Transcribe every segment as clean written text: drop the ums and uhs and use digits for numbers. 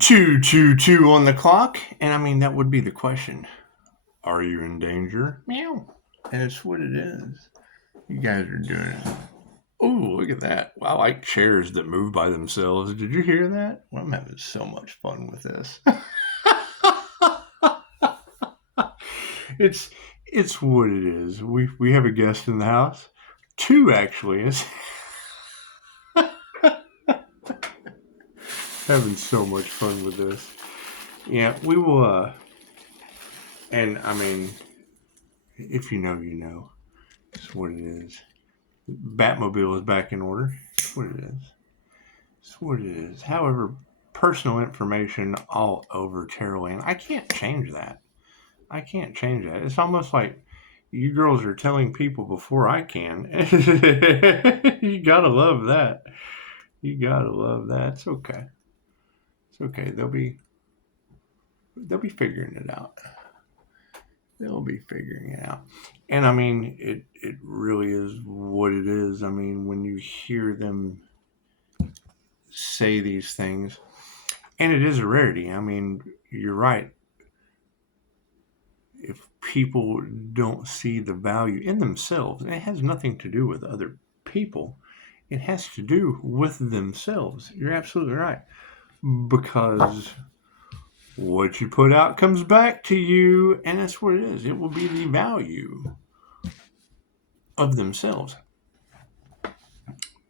222 on the clock, and I mean, that would be the question. Are you in danger? Meow. That's what it is. You guys are doing it. Oh, look at that. I like chairs that move by themselves. Did you hear that? Well, I'm having so much fun with this. it's what it is. We have a guest in the house. Two, actually. Having so much fun with this. Yeah, we will, and I mean, if you know, you know. That's what it is. Batmobile is back in order. That's what it is. That's what it is. However, personal information all over Terrorland. I can't change that. I can't change that. It's almost like you girls are telling people before I can. You gotta love that. You gotta love that. It's okay. It's okay. They'll be figuring it out. They'll be figuring it out. And I mean, it really is what it is. I mean, when you hear them say these things, and it is a rarity. I mean, you're right. If people don't see the value in themselves, and it has nothing to do with other people, it has to do with themselves. You're absolutely right. Because what you put out comes back to you, and that's what it is. It will be the value of themselves.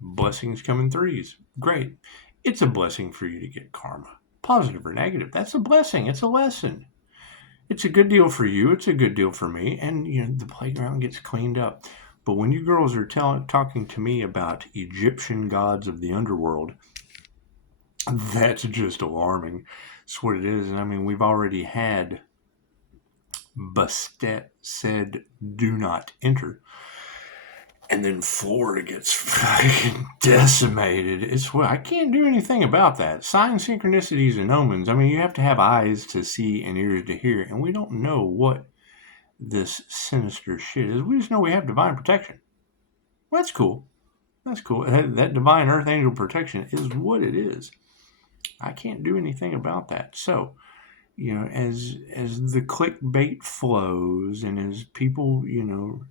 Blessings come in threes. Great. It's a blessing for you to get karma. Positive or negative. That's a blessing. It's a lesson. It's a good deal for you. It's a good deal for me. And, you know, the playground gets cleaned up. But when you girls are talking to me about Egyptian gods of the underworld, that's just alarming. That's what it is. And I mean, we've already had Bastet said, do not enter. And then Florida gets fucking decimated. I can't do anything about that. Signs, synchronicities, and omens. I mean, you have to have eyes to see and ears to hear. And we don't know what this sinister shit is. We just know we have divine protection. Well, that's cool. That's cool. That divine earth angel protection is what it is. I can't do anything about that. So, you know, as the clickbait flows and as people, you know,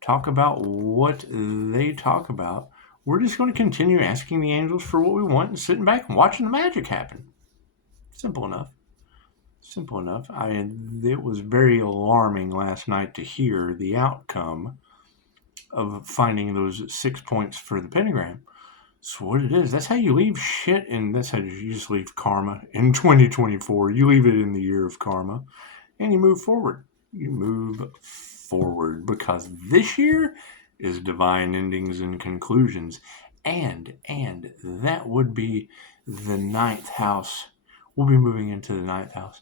talk about what they talk about, we're just going to continue asking the angels for what we want and sitting back and watching the magic happen. Simple enough. Simple enough. It was very alarming last night to hear the outcome of finding those 6 points for the pentagram. That's what it is. That's how you leave shit, and that's how you just leave karma in 2024. You leave it in the year of karma, and you move forward. You move forward because this year is divine endings and conclusions, and that would be the ninth house. We'll be moving into the ninth house.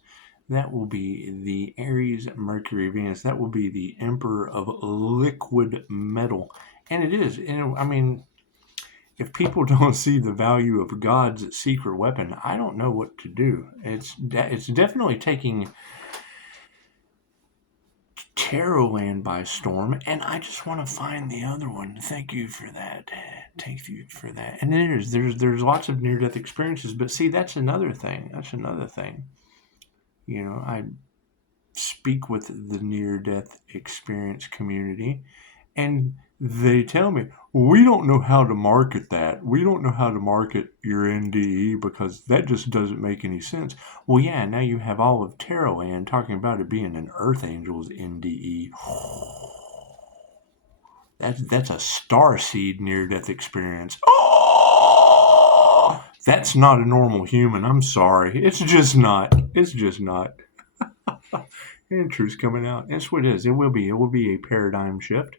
That will be the Aries, Mercury, Venus. That will be the Emperor of liquid metal, and it is. You know, I mean, if people don't see the value of God's secret weapon, I don't know what to do. It's definitely taking Tarotland by storm, and I just want to find the other one. Thank you for that. Thank you for that. And there's lots of near-death experiences, but see, that's another thing. You know, I speak with the near-death experience community, and they tell me, we don't know how to market that. We don't know how to market your NDE because that just doesn't make any sense. Well, yeah, now you have all of Tarotland talking about it being an Earth Angel's NDE. That's a starseed near-death experience. Oh! That's not a normal human. I'm sorry. It's just not. It's just not. And truth's coming out. That's what it is. It will be a paradigm shift.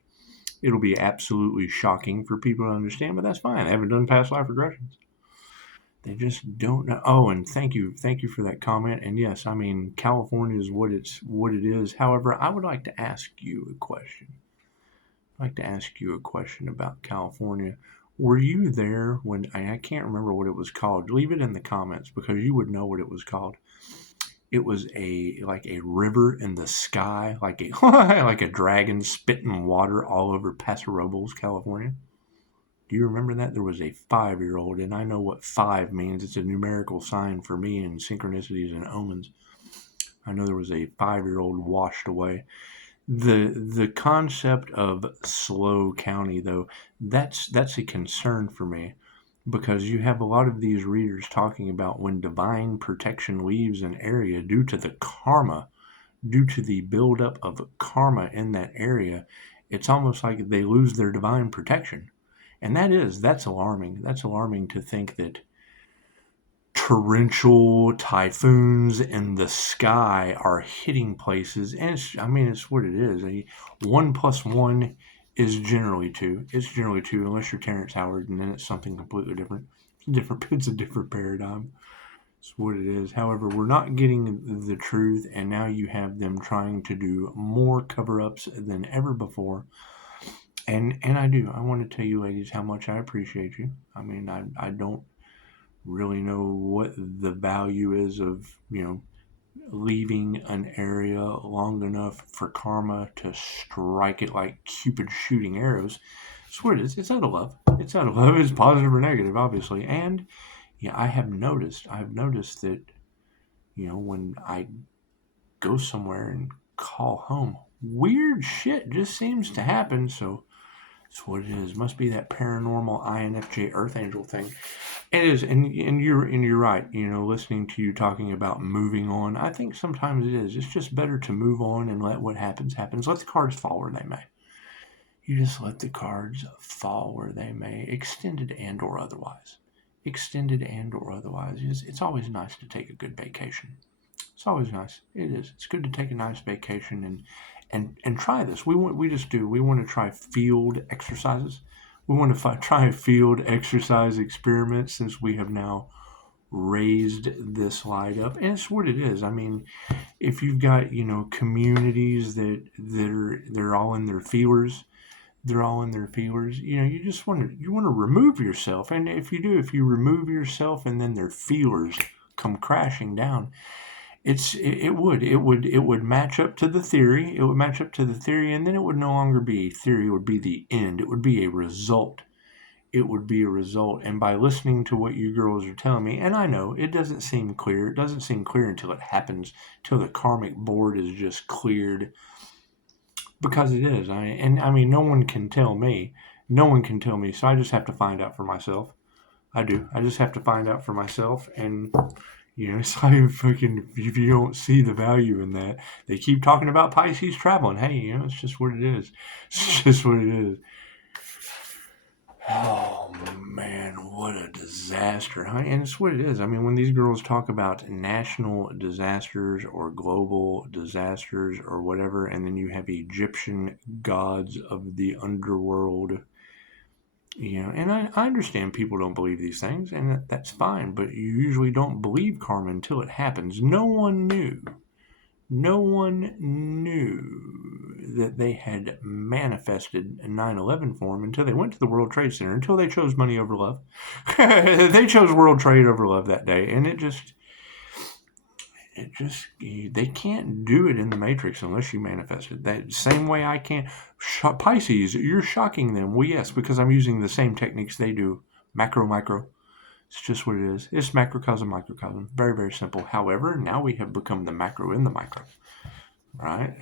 It'll be absolutely shocking for people to understand, but that's fine. I haven't done past life regressions. They just don't know. Oh, and thank you for that comment. And yes, I mean, California is what it is. However, I would like to ask you a question. I'd like to ask you a question about California. Were you there when I can't remember what it was called? Leave it in the comments because you would know what it was called. It was like a river in the sky, like a like a dragon spitting water all over Paso Robles, California. Do you remember that? There was a 5-year-old, and I know what 5 means. It's a numerical sign for me in synchronicities and omens. I know there was a 5-year-old washed away. The concept of slow county, though, that's a concern for me, because you have a lot of these readers talking about when divine protection leaves an area due to the karma, due to the buildup of karma in that area. It's almost like they lose their divine protection. And that's alarming. That's alarming to think that torrential typhoons in the sky are hitting places. And it's what it is. 1 plus 1 is generally 2. It's generally 2, unless you're Terrence Howard, and then it's something completely different. It's a different paradigm. It's what it is. However, we're not getting the truth, and now you have them trying to do more cover-ups than ever before. And I want to tell you ladies how much I appreciate you. I mean, I don't really know what the value is of, leaving an area long enough for karma to strike it like Cupid shooting arrows. It's what it is. It's out of love. It's out of love. It's positive or negative, obviously. And yeah, I've noticed that, when I go somewhere and call home, weird shit just seems to happen. So that's what it is. Must be that paranormal INFJ Earth Angel thing. It is, and you're right. Listening to you talking about moving on, I think sometimes it is. It's just better to move on and let what happens. Let the cards fall where they may. You just let the cards fall where they may, extended and or otherwise. Extended and or otherwise. It's always nice to take a good vacation. It's always nice. It is. It's good to take a nice vacation and try this. We want to try field exercises. We want to try field exercise experiments, since we have now raised this light up. And it's what it is. I mean, if you've got, communities they're all in their feelers, you just want to remove yourself. And if you remove yourself and then their feelers come crashing down, it would match up to the theory. It would match up to the theory, and then it would no longer be a theory. It would be the end. It would be a result. And by listening to what you girls are telling me, and I know it doesn't seem clear. It doesn't seem clear until it happens, till the karmic board is just cleared. Because it is. No one can tell me. No one can tell me. So I just have to find out for myself. I do. I just have to find out for myself. And, it's like if you don't see the value in that, they keep talking about Pisces traveling. Hey, it's just what it is. It's just what it is. Oh, man, what a disaster, huh? And it's what it is. I mean, when these girls talk about national disasters or global disasters or whatever, and then you have Egyptian gods of the underworld, and I understand people don't believe these things, and that's fine, but you usually don't believe karma until it happens. No one knew that they had manifested 9/11 for them until they went to the World Trade Center, until they chose money over love. They chose World Trade over love that day, and they can't do it in the Matrix unless you manifest it. That same way I can't. Pisces, you're shocking them. Well, yes, because I'm using the same techniques they do. Macro, micro. It's just what it is. It's macrocosm, microcosm. Very, very simple. However, now we have become the macro in the micro. Right?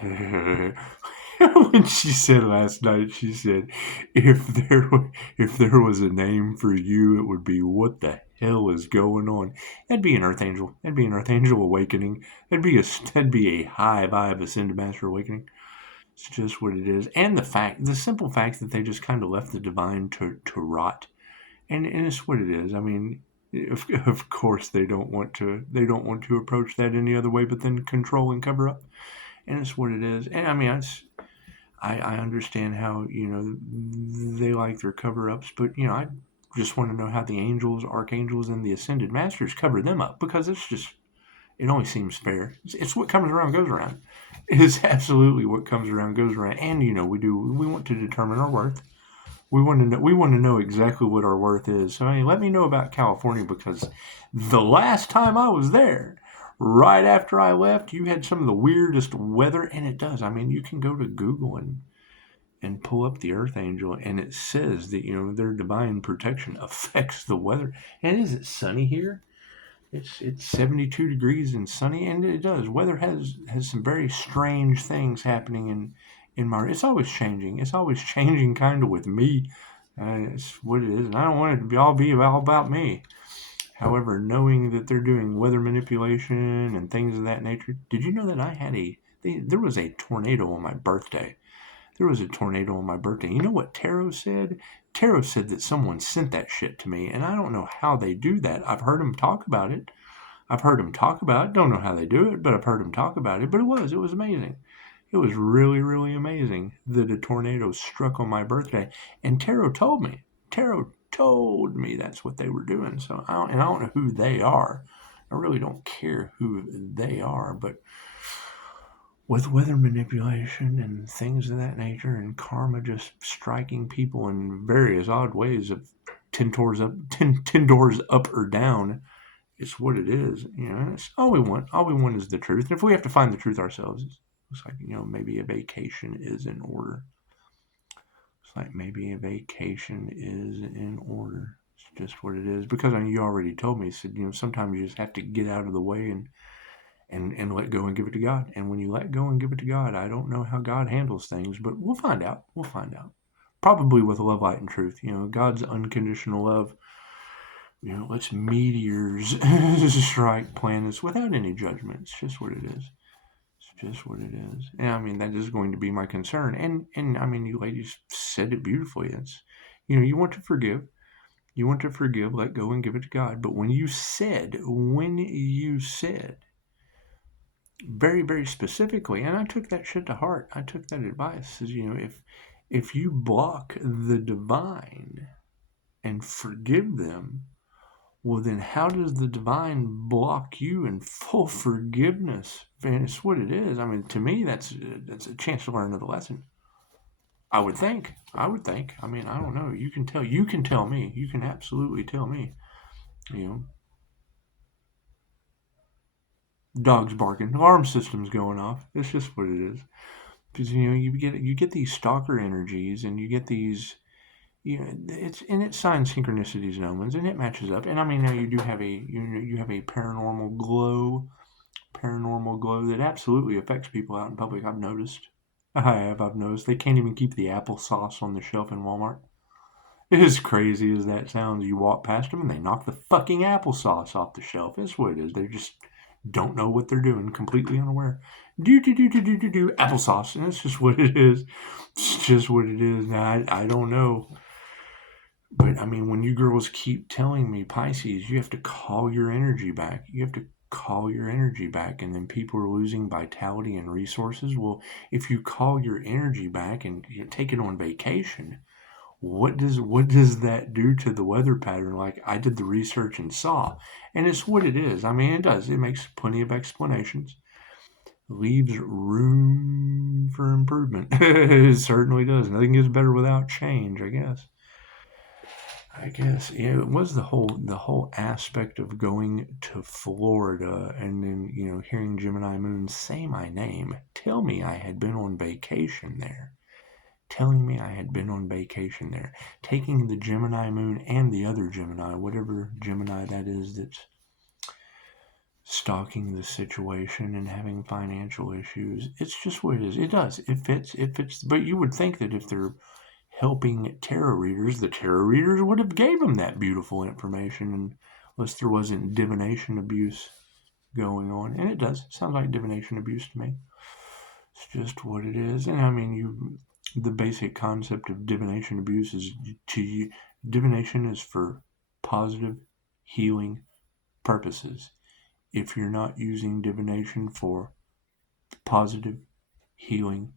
When she said last night, she said, if there was a name for you, it would be what the hell is going on? That'd be an Earth Angel. That'd be an Earth Angel awakening. That'd be a high vibe ascended master awakening. It's just what it is. And the simple fact that they just kind of left the divine to rot. And it's what it is. I mean, of course they don't want to approach that any other way but then control and cover up. And it's what it is. And I mean, I understand how, they like their cover-ups, but, I just want to know how the angels, archangels, and the ascended masters cover them up, because it only seems fair. It's what comes around goes around. It is absolutely what comes around goes around. And, we want to determine our worth. We want to know exactly what our worth is. So, let me know about California, because the last time I was there, right after I left, you had some of the weirdest weather, and it does. I mean, you can go to Google and and pull up the Earth Angel, and it says that, their divine protection affects the weather. And is it sunny here? It's 72 degrees and sunny, and it does. Weather has some very strange things happening in my. It's always changing. It's always changing, kind of with me. It's what it is, and I don't want it to be all about me. However, knowing that they're doing weather manipulation and things of that nature, did you know that there was a tornado on my birthday? There was a tornado on my birthday. You know what Tarot said? Tarot said that someone sent that shit to me, and I don't know how they do that. I've heard them talk about it. Don't know how they do it, but I've heard them talk about it. But it was amazing. It was really, really amazing that a tornado struck on my birthday. And Tarot told me. Tarot told me that's what they were doing. So I don't know who they are. I really don't care who they are, but with weather manipulation and things of that nature, and karma just striking people in various odd ways of 10 doors up or down, it's what it is. It's all we want. All we want is the truth. And if we have to find the truth ourselves, it looks like, maybe a vacation is in order. It's like maybe a vacation is in order. It's just what it is. Because you already told me, you said, sometimes you just have to get out of the way and let go and give it to God. And when you let go and give it to God, I don't know how God handles things, but we'll find out. Probably with love, light, and truth. God's unconditional love, lets meteors strike planets without any judgment. It's just what it is. And that is going to be my concern. And you ladies said it beautifully. It's, you want to forgive. You want to forgive, let go, and give it to God. But when you said very, very specifically, and I took that shit to heart. I took that advice. Is, if you block the divine and forgive them, well, then how does the divine block you in full forgiveness? And it's what it is. To me, that's a chance to learn another lesson. I would think. I don't know. You can tell me. You can absolutely tell me. Dogs barking, alarm systems going off. It's just what it is. Because you get these stalker energies, and you get these. It's sign synchronicities and omens, and it matches up. And now you do have you have a paranormal glow that absolutely affects people out in public. I've noticed. I've noticed they can't even keep the applesauce on the shelf in Walmart. As crazy as that sounds, you walk past them and they knock the fucking applesauce off the shelf. That's what it is. They just don't know what they're doing, completely unaware. Do applesauce, and it's just what it is. It's just what it is. Now I don't know. But when you girls keep telling me, Pisces, you have to call your energy back. And then people are losing vitality and resources. Well, if you call your energy back and you take it on vacation, what does that do to the weather pattern? Like, I did the research and saw, and it's what it is. It does. It makes plenty of explanations. Leaves room for improvement. It certainly does. Nothing gets better without change, I guess. It was the whole aspect of going to Florida and then hearing Gemini Moon say my name, tell me I had been on vacation there, taking the Gemini Moon and the other Gemini, whatever Gemini that is, that's stalking the situation and having financial issues. It's just what it is. It does. It fits. But you would think that if they're helping tarot readers, the tarot readers would have gave them that beautiful information, unless there wasn't divination abuse going on. And it does. It sounds like divination abuse to me. It's just what it is. And the basic concept of divination abuse is divination is for positive healing purposes. If you're not using divination for positive healing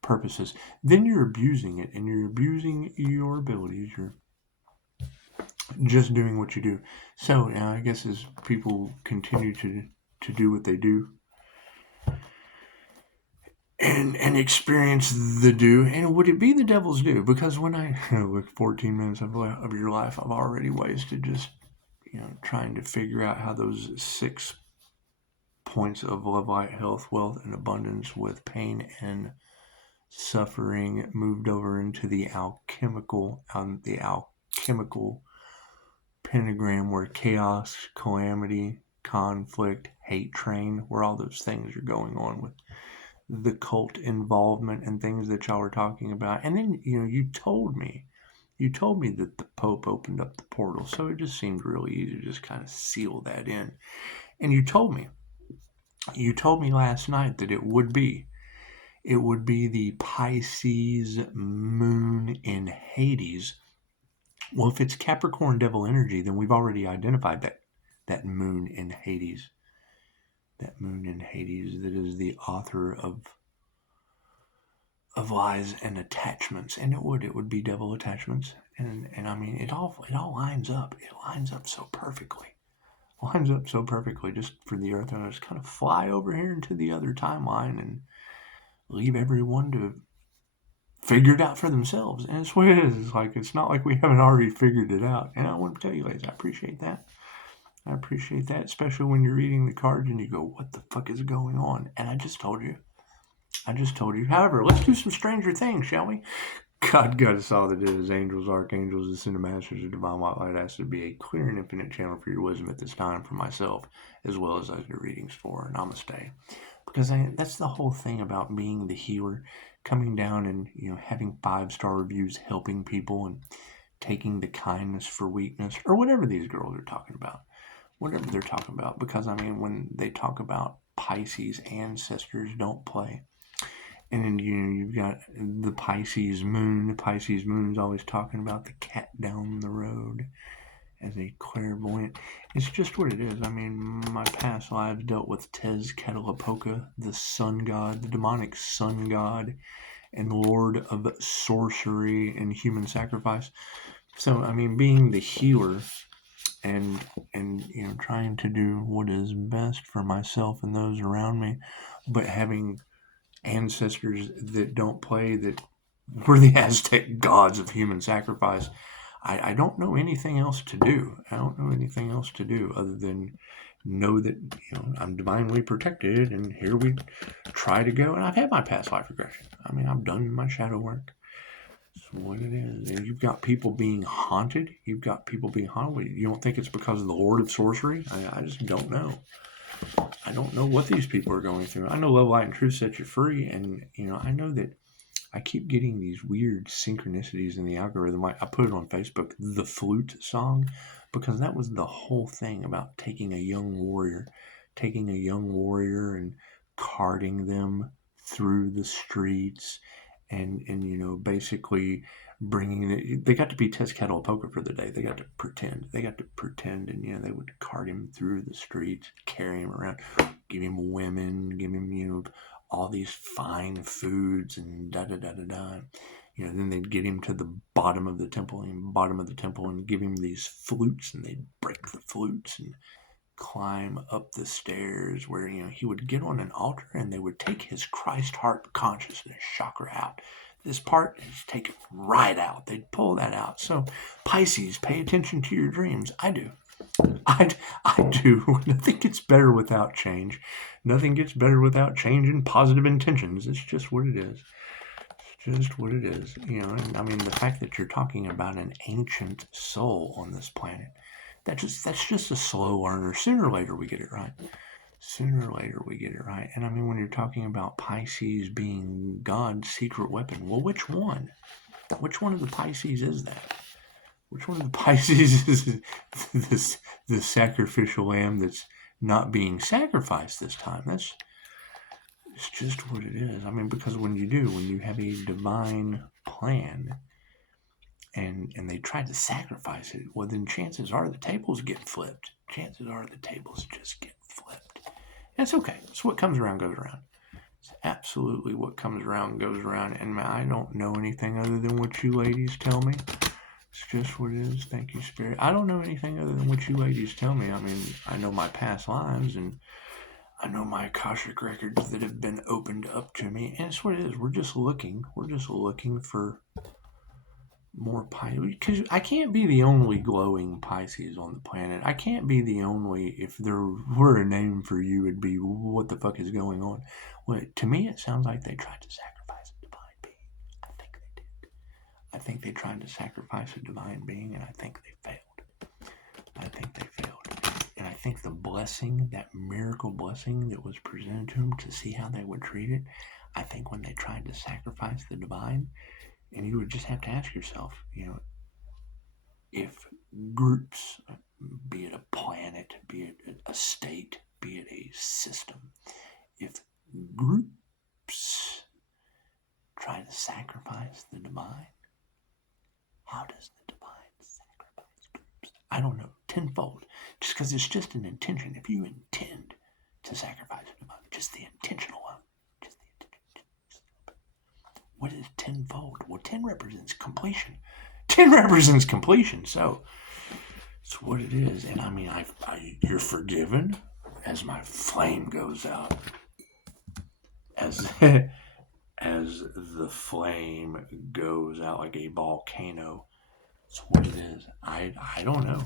purposes, then you're abusing it, and you're abusing your abilities. You're just doing what you do. So now, I guess as people continue to do what they do and experience the do, and would it be the devil's do? Because when I look 14 minutes of your life, I've already wasted just trying to figure out how those 6 points of love, light, health, wealth, and abundance with pain and suffering moved over into the alchemical pentagram, where chaos, calamity, conflict, hate train, where all those things are going on with the cult involvement and things that y'all were talking about. And then, you told me that the Pope opened up the portal, so it just seemed really easy to just kind of seal that in. And you told me last night that it would be the Pisces moon in Hades. Well, if it's Capricorn devil energy, then we've already identified that moon in Hades. That moon in Hades that is the author of lies and attachments, and it would be devil attachments, and I mean it all lines up. It lines up so perfectly. Just for the Earth to just kind of fly over here into the other timeline and leave everyone to figure it out for themselves. And it's what it is. It's like, it's not like we haven't already figured it out. And I want to tell you, ladies, I appreciate that, especially when you're reading the cards and you go, what the fuck is going on? And I just told you. However, let's do some stranger things, shall we? God us all that is angels, archangels, ascended masters, of divine white light. Asked to be a clear and infinite channel for your wisdom at this time for myself, as well as your readings for Namaste. Because that's the whole thing about being the healer, coming down and having 5-star reviews, helping people, and taking the kindness for weakness, or whatever these girls are talking about. Because I mean, when they talk about Pisces, ancestors don't play. And then you've got the Pisces moon. The Pisces moon is always talking about the cat down the road as a clairvoyant. It's just what it is. I mean, my past lives dealt with Tezcatlipoca, the sun god, the demonic sun god, and lord of sorcery and human sacrifice. So, I mean, being the healer and trying to do what is best for myself and those around me, but having ancestors that don't play, that were the Aztec gods of human sacrifice. I don't know anything else to do. Other than know that I'm divinely protected, and here we try to go. And I've had my past life regression. I mean, I've done my shadow work. That's what it is. And you've got people being haunted. You don't think it's because of the Lord of Sorcery? I just don't know. I don't know what these people are going through. I know Love, Light, and Truth set you free, and I know that I keep getting these weird synchronicities in the algorithm. I put it on Facebook, the flute song, because that was the whole thing about taking a young warrior and carting them through the streets, and basically bringing it. They got to be Tezcatlipoca for the day. They got to pretend, and they would cart him through the streets, carry him around, give him women, give him all these fine foods, and then they'd get him to the bottom of the temple and give him these flutes, and they'd break the flutes and climb up the stairs where he would get on an altar, and they would take his Christ heart consciousness chakra out. This part is taken right out. They'd pull that out. So, Pisces, pay attention to your dreams. I do. I do. Nothing gets better without change. Nothing gets better without change and positive intentions. It's just what it is. And I mean, the fact that you're talking about an ancient soul on this planet, that's just a slow learner. Sooner or later we get it right. And I mean, when you're talking about Pisces being God's secret weapon, well, which one? Which one of the Pisces is that? Which one of the Pisces is the sacrificial lamb that's not being sacrificed this time? It's just what it is. I mean, because when you have a divine plan and they try to sacrifice it, well, then chances are the tables get flipped. Chances are the tables just get flipped. And it's okay. It's what comes around goes around. It's absolutely what comes around goes around. And I don't know anything other than what you ladies tell me. It's just what it is. Thank you, Spirit. I don't know anything other than what you ladies tell me. I mean, I know my past lives, and I know my Akashic Records that have been opened up to me. And it's what it is. We're just looking for more Pisces. Because I can't be the only glowing Pisces on the planet. I can't be the only. If there were a name for you, it'd be what the fuck is going on. Well, to me, it sounds like they tried to sacrifice a divine being. I think they tried to sacrifice a divine being, and I think they failed. And I think the blessing, that miracle blessing that was presented to them to see how they would treat it, I think when they tried to sacrifice the divine, and you would just have to ask yourself, if groups, be it a planet, be it a state, be it a system, if groups try to sacrifice the divine, how does the divine sacrifice groups? I don't know, tenfold. Just because it's just an intention. If you intend to sacrifice the divine, just the intentional one, what is tenfold? Well, 10 represents completion. 10 represents completion, so it's what it is. And I mean, you're forgiven as my flame goes out. As the flame goes out like a volcano. It's what it is. I don't know.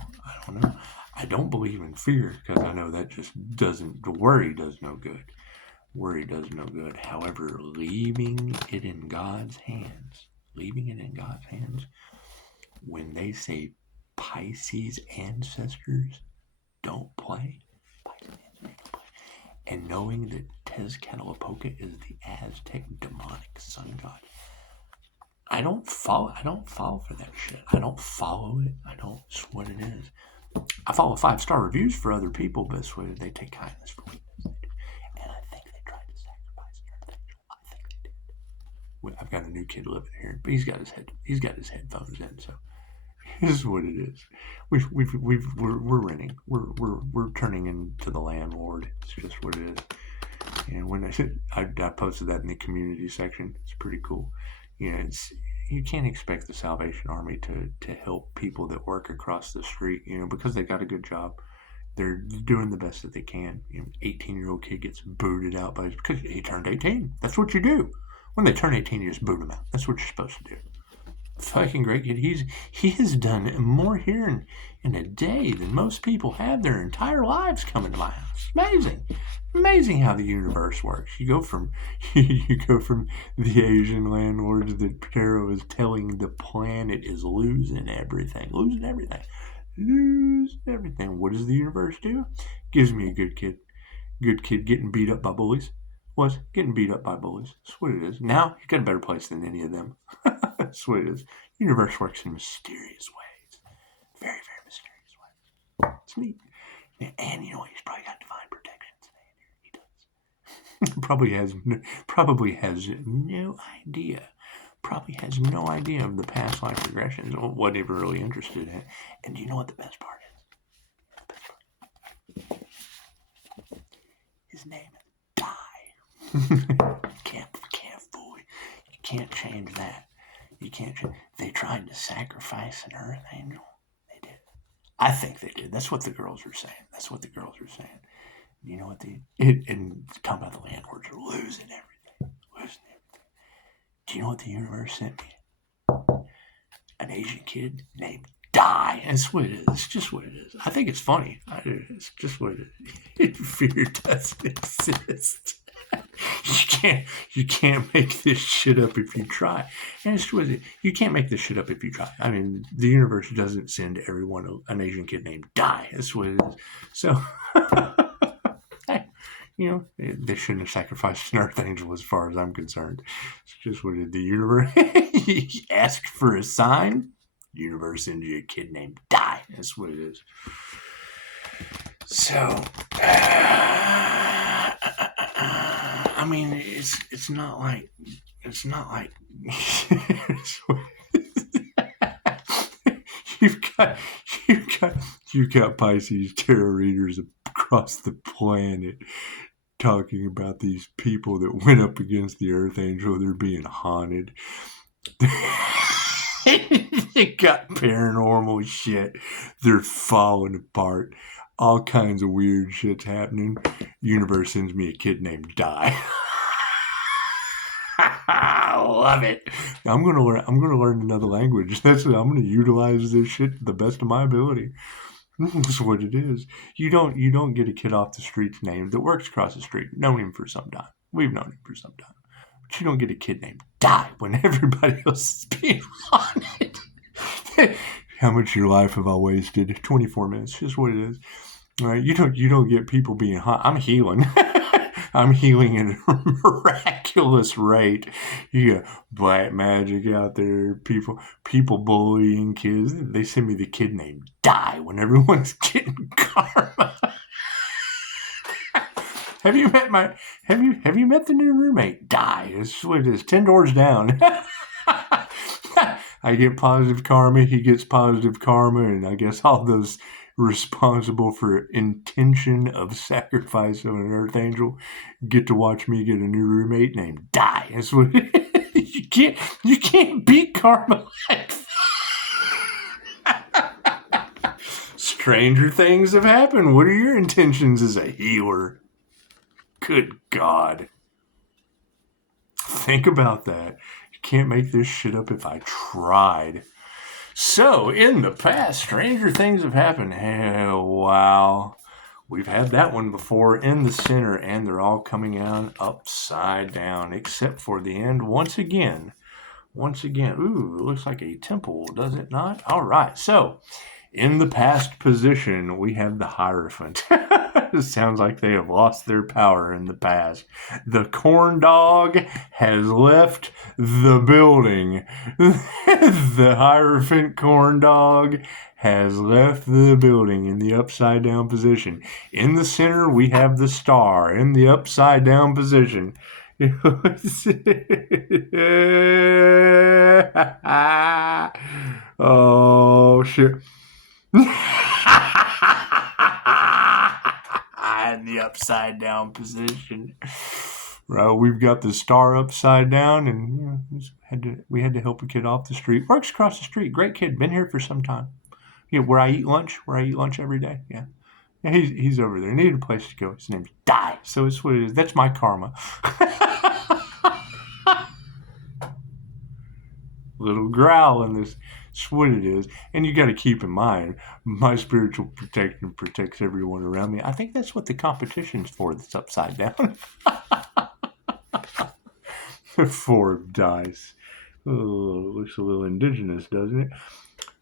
I don't believe in fear because I know that just doesn't. Worry does no good. However, leaving it in God's hands. When they say Pisces ancestors don't play, and knowing that Tezcatlipoca is the Aztec demonic sun god, I don't fall for that shit. I don't follow it. It's what it is. I follow 5-star reviews for other people, but it's what they take kindness for weakness. And I think they tried to sacrifice an earth angel. I think they did. I've got a new kid living here, but he's got his headphones in, so this is what it is. We're renting. We're turning into the landlord. It's just what it is. And when I posted that in the community section, it's pretty cool. You can't expect the Salvation Army to help people that work across the street, because they got a good job. They're doing the best that they can. 18-year-old kid gets booted out because he turned 18. That's what you do. When they turn 18, you just boot them out. That's what you're supposed to do. Fucking great kid. He has done more here in a day than most people have their entire lives coming to my house. Amazing how the universe works. You go from the Asian landlords that Tarot is telling the planet is losing everything. What does the universe do? Gives me a good kid getting beat up by bullies. Getting beat up by bullies. That's what it is. Now you got a better place than any of them. That's what it is. The universe works in mysterious ways. Very, very mysterious ways. It's neat. And he's probably got divine protection. He does. Probably has no idea of the past life regressions or what they were really interested in. And do you know what the best part is? His name is Die. Can't fool you. You can't change that. They tried to sacrifice an earth angel. They did. I think they did. That's what the girls are saying. You know what and talking about the landlords are losing everything. Do you know what the universe sent me? An Asian kid named Die. That's what it is. It's just what it is. I think it's funny. It's just what it is. Fear doesn't exist. You can't make this shit up if you try. And it's what it is. You can't make this shit up if you try. I mean, the universe doesn't send everyone an Asian kid named Die. That's what it is. So, they shouldn't have sacrificed an earth angel as far as I'm concerned. It's just what it is. The universe ask for a sign. The universe sends you a kid named Die. That's what it is. So, I mean, it's not like you've got Pisces tarot readers across the planet talking about these people that went up against the earth angel. They're being haunted. They got paranormal shit. They're falling apart. All kinds of weird shit's happening. Universe sends me a kid named Die. I love it. I'm gonna learn another language. I'm gonna utilize this shit to the best of my ability. That's what it is. You don't get a kid off the street's name that works across the street. Known him for some time. We've known him for some time. But you don't get a kid named Die when everybody else is being on it. How much of your life have I wasted? 24 minutes, just what it is. Right? You don't get people being hot. I'm healing. I'm healing at a miraculous rate. You got black magic out there, people bullying kids. They send me the kid named Die when everyone's getting karma. Have you met the new roommate? Die. It's what it is. 10 doors down. I get positive karma, he gets positive karma, and I guess all those responsible for intention of sacrifice of an earth angel get to watch me get a new roommate named Die. That's what you can't beat karma like that. Stranger things have happened. What are your intentions as a healer? Good God. Think about that. Can't make this shit up if I tried. So, in the past, stranger things have happened. Hell, wow. We've had that one before in the center, and they're all coming out upside down, except for the end once again. Ooh, it looks like a temple, does it not? All right, so in the past position, we have the Hierophant. It sounds like they have lost their power in the past. The corn dog has left the building. The Hierophant corn dog has left the building in the upside down position. In the center, we have the star in the upside down position. Oh, shit. In the upside down position. Right, we've got the star upside down, and we had to help a kid off the street. Works across the street. Great kid. Been here for some time. Where I eat lunch every day. Yeah, he's over there. Needed a place to go. His name's Die. So it's what it is. That's my karma. Little growl in this. It's what it is. And you got to keep in mind, my spiritual protection protects everyone around me. I think that's what the competition's for, that's upside down. 4 dice. Oh, looks a little indigenous, doesn't it?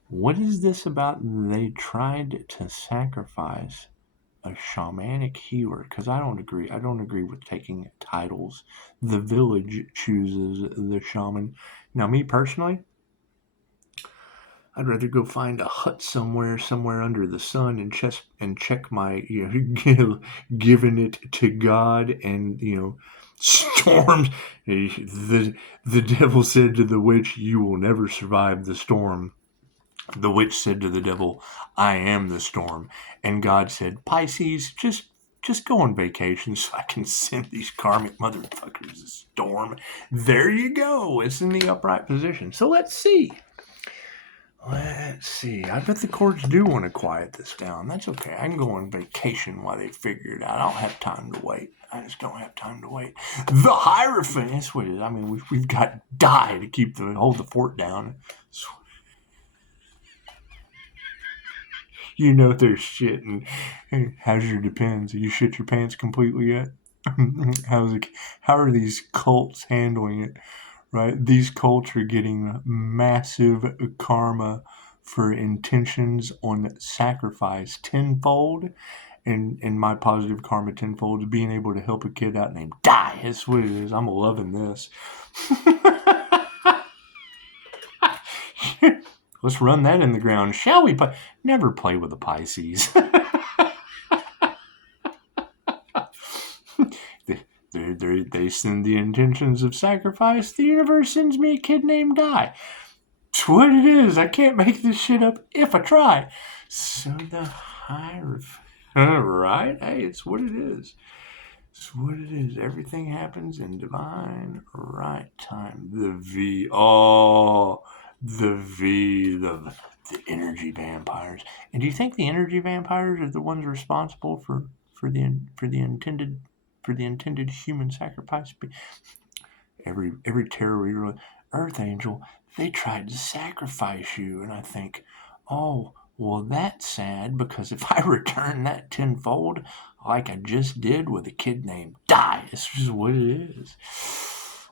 What is this about they tried to sacrifice a shamanic healer? Because I don't agree. I don't agree with taking titles. The village chooses the shaman. Now, me personally, I'd rather go find a hut somewhere under the sun and check my, giving it to God, and, storms. The devil said to the witch, "You will never survive the storm." The witch said to the devil, "I am the storm." And God said, "Pisces, just go on vacation so I can send these karmic motherfuckers a storm." There you go. It's in the upright position. So let's see. I bet the courts do want to quiet this down. That's okay. I can go on vacation while they figure it out. I don't have time to wait. I just don't have time to wait. The Hierophant. That's what it is. I mean, we've got Die to hold the fort down. There's shit. And how's your depends? You shit your pants completely yet? How are these cults handling it? Right? These cults are getting massive karma for intentions on sacrifice tenfold. And my positive karma tenfold is being able to help a kid out named Die. That's what it is. I'm loving this. Let's run that in the ground, shall we? Never play with the Pisces. They send the intentions of sacrifice. The universe sends me a kid named Die. It's what it is. I can't make this shit up if I try. So the Hierophant. Right? Hey, it's what it is. It's what it is. Everything happens in divine right time. The V. Oh, the V. The energy vampires. And do you think the energy vampires are the ones responsible for the intended human sacrifice? Every tarot reader, Earth Angel, they tried to sacrifice you, and I think, oh, well, that's sad, because if I return that tenfold, like I just did with a kid named Die, this is what it is.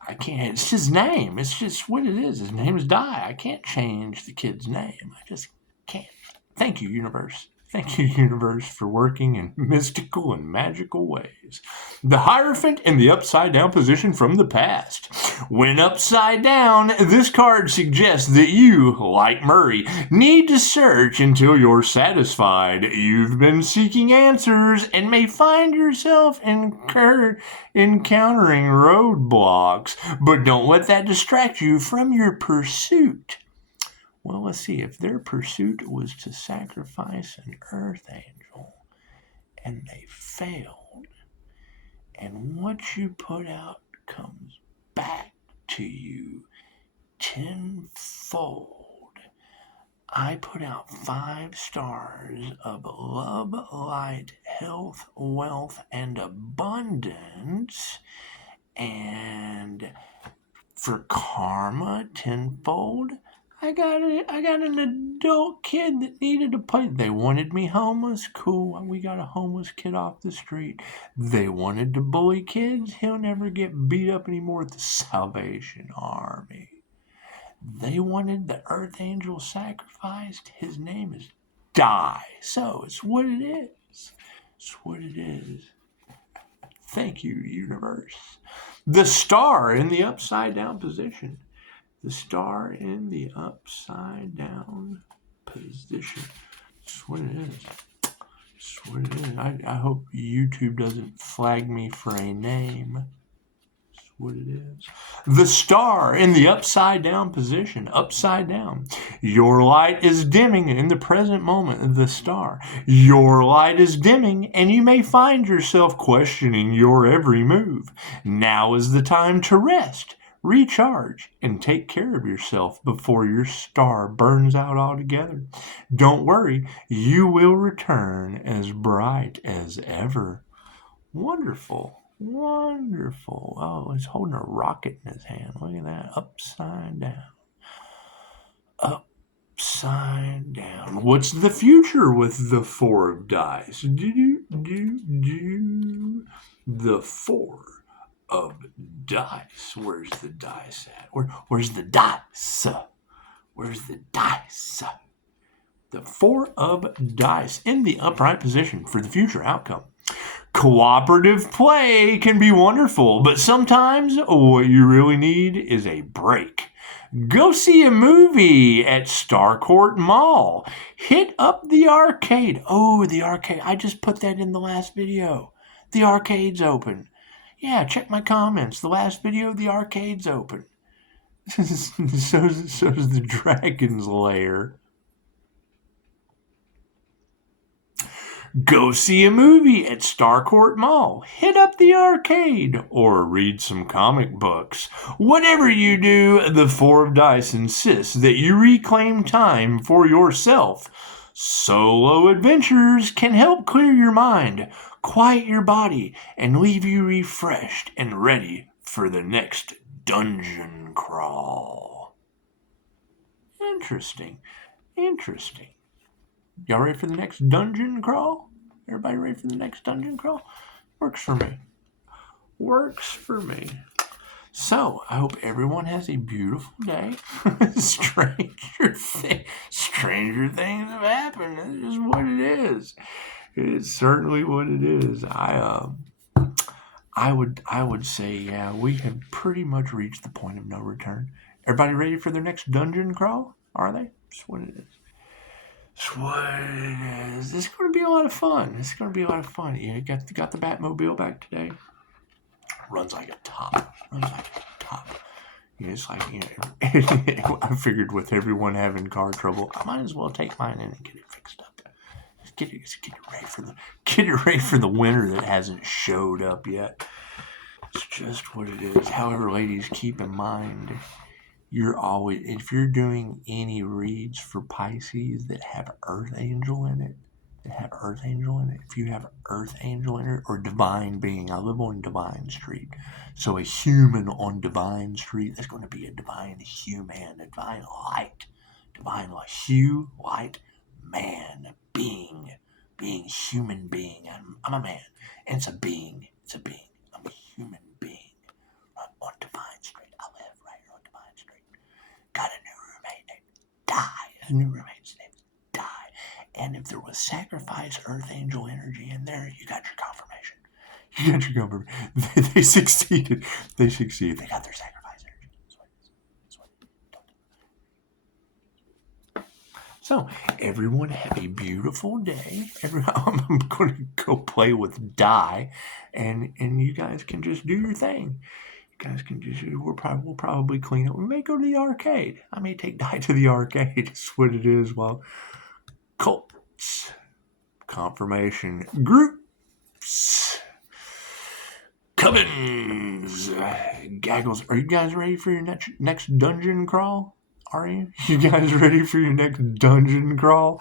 I can't. It's his name. It's just what it is. His name is Di. I can't change the kid's name. I just can't. Thank you, universe. Thank you, universe, for working in mystical and magical ways. The Hierophant in the upside down position from the past. When upside down, this card suggests that you, like Murray, need to search until you're satisfied. You've been seeking answers and may find yourself encountering roadblocks, but don't let that distract you from your pursuit. Well, let's see. If their pursuit was to sacrifice an earth angel and they failed, and what you put out comes back to you tenfold. I put out 5 stars of love, light, health, wealth, and abundance. And for karma tenfold, I got an adult kid that needed a place. They wanted me homeless. Cool. We got a homeless kid off the street. They wanted to bully kids. He'll never get beat up anymore at the Salvation Army. They wanted the earth angel sacrificed. His name is Di. So it's what it is. It's what it is. Thank you, universe. The star in the upside down position. The star in the upside down position. That's what it is. That's what it is. I hope YouTube doesn't flag me for a name. That's what it is. The star in the upside down position. Upside down. Your light is dimming in the present moment. The star. Your light is dimming and you may find yourself questioning your every move. Now is the time to rest. Recharge and take care of yourself before your star burns out altogether. Don't worry, you will return as bright as ever. Wonderful, wonderful. Oh, he's holding a rocket in his hand. Look at that. Upside down. Upside down. What's the future with the 4 of dice? The 4 of dice. Where's the dice at? Where's the dice? Where's the dice? The 4 of dice in the upright position for the future outcome. Cooperative play can be wonderful, but sometimes what you really need is a break. Go see a movie at Starcourt Mall. Hit up the arcade. Oh, the arcade. I just put that in the last video. The arcade's open. Yeah, check my comments. The last video, the arcade's open. So's the Dragon's Lair. Go see a movie at Starcourt Mall. Hit up the arcade or read some comic books. Whatever you do, the 4 of dice insists that you reclaim time for yourself. Solo adventures can help clear your mind, quiet your body, and leave you refreshed and ready for the next dungeon crawl. Interesting. Y'all ready for the next dungeon crawl? Everybody ready for the next dungeon crawl? Works for me. So, I hope everyone has a beautiful day. Stranger things have happened. That's just what it is. It's certainly what it is. I would say, yeah, we have pretty much reached the point of no return. Everybody ready for their next dungeon crawl? Are they? That's what it is. That's what it is. This is going to be a lot of fun. You got the Batmobile back today. Runs like a top. It's like, I figured with everyone having car trouble, I might as well take mine in and get it fixed up. Get it ready for the winter that hasn't showed up yet. It's just what it is. However, ladies, keep in mind, if you're doing any reads for Pisces that have Earth Angel in it, if you have Earth Angel in it, or Divine Being, I live on Divine Street, so a human on Divine Street, that's going to be a divine human, a divine light, hue, light, man, being, human being. I'm a man, and it's a being. I'm a human being on Divine Street. His new roommate's name is Die. And if there was sacrifice, earth angel energy in there, you got your confirmation. You got your confirmation. They succeeded. They succeeded. They got their sacrifice energy. That's what So, everyone have a beautiful day. I'm going to go play with Die, and you guys can just do your thing. You guys can just, we'll probably clean up. We may go to the arcade. I may take Die to the arcade. It's what it is. Well, cults, confirmation, groups, covens, gaggles. Are you guys ready for your next dungeon crawl? Are you? You guys ready for your next dungeon crawl?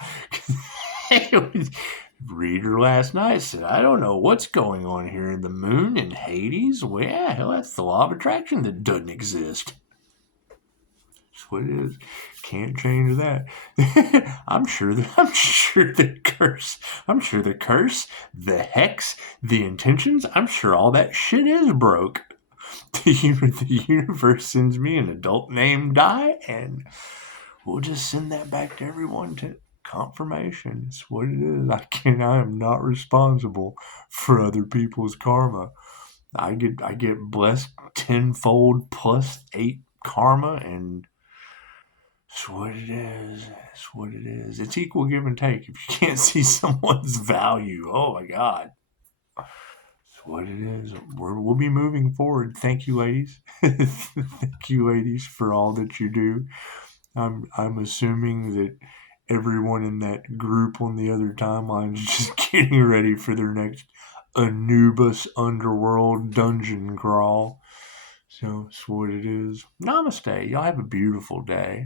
Reader last night said, I don't know what's going on here in the moon and Hades. Well, yeah, hell, that's the law of attraction that doesn't exist. That's what it is. Can't change that. I'm sure the curse, the hex, the intentions, I'm sure all that shit is broke. The universe sends me an adult named Die, and we'll just send that back to everyone to confirmation. It's what it is. I am not responsible for other people's karma. I get blessed tenfold plus 8 karma, and it's what it is. It's what it is. It's equal give and take. If you can't see someone's value, oh my God. What it is. We'll be moving forward. Thank you, ladies. Thank you, ladies, for all that you do. I'm assuming that everyone in that group on the other timeline is just getting ready for their next Anubis underworld dungeon crawl. So that's what it is. Namaste. Y'all have a beautiful day.